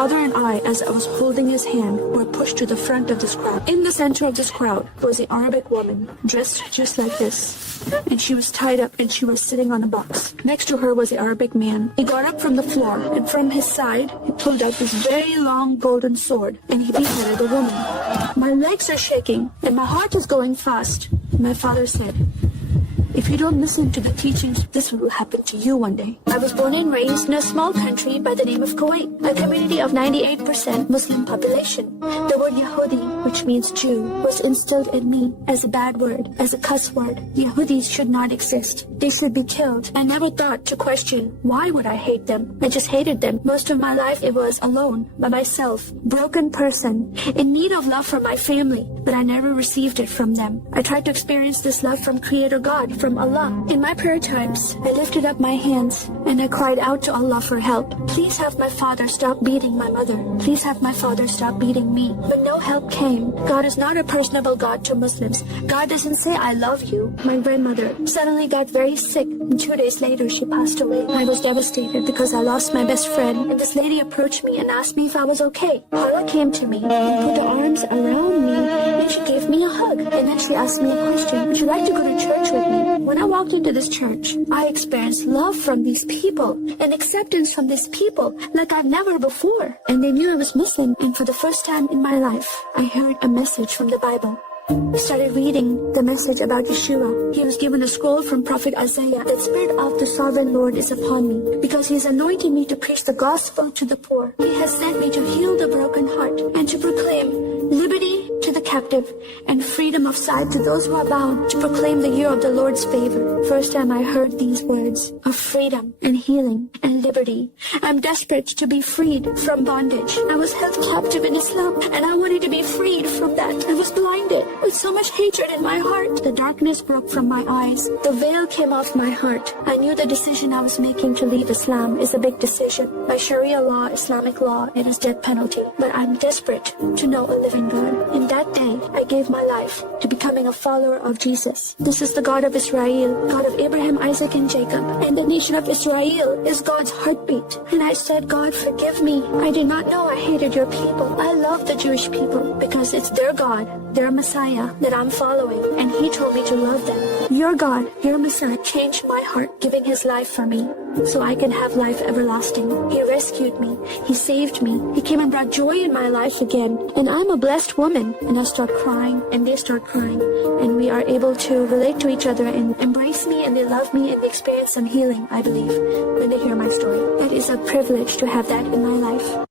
father and I, as I was holding his hand, were pushed to the front of this crowd. In the center of this crowd was an Arabic woman, dressed just like this. And she was tied up and she was sitting on a box. Next to her was an Arabic man. He got up from the floor and from his side, he pulled out this very long golden sword and he beheaded the woman. My legs are shaking and my heart is going fast. My father said, "If you don't listen to the teachings, this will happen to you one day." I was born and raised in a small country by the name of Kuwait, a community of 98% Muslim population. The word Yahudi, which means Jew, was instilled in me as a bad word, as a cuss word. Yahudis should not exist. They should be killed. I never thought to question, why would I hate them? I just hated them. Most of my life it was alone, by myself, broken person, in need of love from my family, but I never received it from them. I tried to experience this love from Creator God, from Allah. In my prayer times, I lifted up my hands and I cried out to Allah for help. Please have my father stop beating my mother. Please have my father stop beating me. But no help came. God is not a personable God to Muslims. God doesn't say, "I love you." My grandmother suddenly got very sick and 2 days later she passed away. I was devastated because I lost my best friend, and this lady approached me and asked me if I was okay. Allah came to me and put her arms around me and she gave me a hug. And then she asked me a question, "Would you like to go to church with me?" When I walked into this church, I experienced love from these people and acceptance from these people like I've never before. And they knew I was Muslim, and for the first time in my life, I heard a message from the Bible. I started reading the message about Yeshua. He was given a scroll from Prophet Isaiah. The Spirit of the Sovereign Lord is upon me, because He has anointed me to preach the gospel to the poor. He has sent me to heal the broken heart and to proclaim liberty to the captive and freedom of sight to those who are bound, to proclaim the year of the Lord's favor. First time I heard these words of freedom and healing and liberty. I'm desperate to be freed from bondage. I was held captive in Islam and I wanted to be freed from that. I was blinded with so much hatred in my heart. The darkness broke from my eyes. The veil came off my heart. I knew the decision I was making to leave Islam is a big decision. By Sharia law, Islamic law, it is death penalty. But I'm desperate to know a living God. In that day, I gave my life to becoming a follower of Jesus. This is the God of Israel, God of Abraham, Isaac, and Jacob. And the nation of Israel is God's heartbeat. And I said, "God, forgive me. I did not know I hated your people. I love the Jewish people because it's their God, their Messiah that I'm following. And He told me to love them. Your God, your Messiah changed my heart, giving His life for me so I can have life everlasting. He rescued me. He saved me. He came and brought joy in my life again. And I'm a blessed woman." And I start crying and they start crying. And we are able to relate to each other and embrace me, and they love me, and they experience some healing, I believe, when they hear my story. It is a privilege to have that in my life.